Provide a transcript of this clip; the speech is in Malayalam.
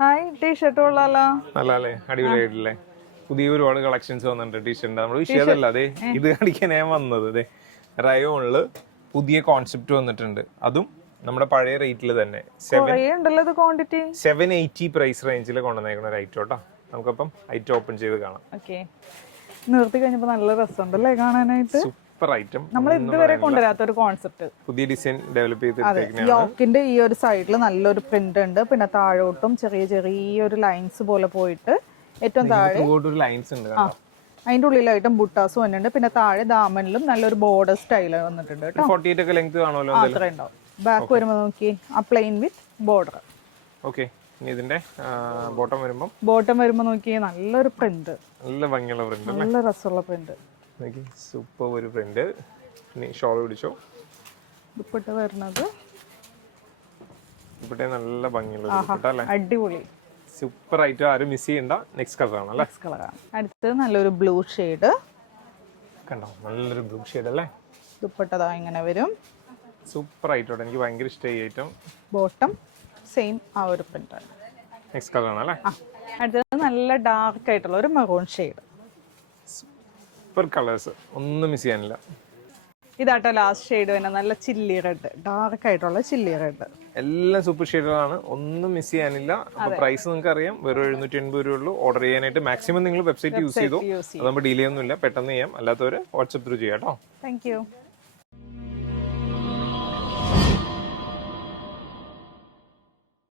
ഹായ് ടീഷർട്ട് കൊള്ളാലോ. നല്ലേ അടിപൊളിയായിട്ടില്ലേ? പുതിയ ഒരുപാട് കളക്ഷൻസ് വന്നിട്ടുണ്ട് ടീഷർട്ട്. നമ്മൾ വിഷയമല്ല അതെ ഇത് കാണിക്കാൻ ഞാൻ വന്നത്. അതെ റയോണില് പുതിയ കോൺസെപ്റ്റ് വന്നിട്ടുണ്ട്. അതും നമ്മുടെ പഴയ റേറ്റിൽ തന്നെ 780 പ്രൈസ് റേഞ്ചിൽ കൊണ്ടുവന്നേക്കുന്ന ഒരു ഐറ്റം കേട്ടോ. നമുക്കപ്പം ഐറ്റം ഓപ്പൺ ചെയ്ത് കാണാം. നിർത്തി കഴിഞ്ഞപ്പോ നല്ല രസമുണ്ടല്ലേ കാണാനായിട്ട്. Super item. നമ്മൾ ഇതുവരെ കൊണ്ടുവരാത്ത ഒരു കോൺസെപ്റ്റ്. പുതിയ ഡിസൈൻ ഡെവലപ്പ് ചെയ്ത് യോക്കിന്റെ ഈ ഒരു സൈഡിൽ നല്ലൊരു പ്രിന്റ് ഉണ്ട്. പിന്നെ താഴോട്ടും ചെറിയ ചെറിയൊരു ലൈൻസ് പോലെ പോയിട്ട് ഏറ്റവും താഴെ ലൈൻസ് ഉണ്ട്. അതിന്റെ ഉള്ളിലായിട്ടും ബുട്ടാസ് വന്നിട്ടുണ്ട്. പിന്നെ താഴെ ദാമനിലും നല്ലൊരു ബോർഡർ സ്റ്റൈൽ വന്നിട്ടുണ്ട് കേട്ടോ. 48 ഒക്കെ ലെങ്ത് കാണുമല്ലോ. അത്ര ഉണ്ടാവും. ബാക്ക് വരുമ്പോ നോക്കി ആ പ്ലെയിൻ വിത്ത് ബോർഡർ. ഓക്കെ, ഇനി ഇതിന്റെ ബോട്ടം വരുമ്പോ നോക്കി നല്ലൊരു പ്രിന്റ്, നല്ല ഭംഗിയുള്ള പ്രിന്റ്, നല്ല രസമുള്ള പ്രിന്റ്. സൂപ്പർ ഒരു പ്രിന്റ്. ഷോൾ പിടിച്ചോ. ദുപ്പട്ട വരുന്നത് നല്ല ഭംഗിയുള്ള അടിപൊളി സൂപ്പർ ആയിട്ട് ആരും മിസ് ചെയ്യണ്ട. നെക്സ്റ്റ് കളർ ആണല്ലേ? അടുത്തത് നല്ലൊരു ബ്ലൂ ഷെയ്ഡ്. കണ്ടോ, നല്ലൊരു ബ്ലൂ ഷെയ്ഡ് അല്ലേ? ദുപ്പട്ട ഇങ്ങനെ വരും. സൂപ്പർ ആയിട്ടോട്ടെ, എനിക്ക് ഭയങ്കര ഇഷ്ടമായി ഐറ്റം. ബോട്ടം സെയിം ആ ഒരു പ്രിന്റ് ആണ്. നെക്സ്റ്റ് കളർ ആണല്ലേ? അടുത്തത് നല്ല ഡാർക്ക് ആയിട്ടുള്ള ഒരു മെറൂൺ ഷെയ്ഡ്. സൂപ്പർ കളേഴ്സ്, ഒന്നും മിസ് ചെയ്യാനില്ല. ഇതാട്ടോ ലാസ്റ്റ് ഷെയ്ഡ് തന്നെ, നല്ല ചില്ലി റെഡ്, ഡാർക്ക് ആയിട്ടുള്ള ചില്ലി റെഡ്. എല്ലാം സൂപ്പർ ഷെയ്ഡുകളാണ്, ഒന്നും മിസ് ചെയ്യാനില്ല. അപ്പൊ പ്രൈസ് നിങ്ങൾക്ക് അറിയാം, വെറും 780 രൂപയുള്ളൂ. ഓർഡർ ചെയ്യാനായിട്ട് മാക്സിമം നിങ്ങൾ വെബ്സൈറ്റ് യൂസ് ചെയ്തു. അതാകുമ്പോൾ ഡീൽ ചെയ്യുന്നില്ല, പെട്ടെന്ന് ചെയ്യാം. അല്ലാത്തവര് വാട്സ്ആപ്പ് ത്രൂ ചെയ്യാം കേട്ടോ. Thank you.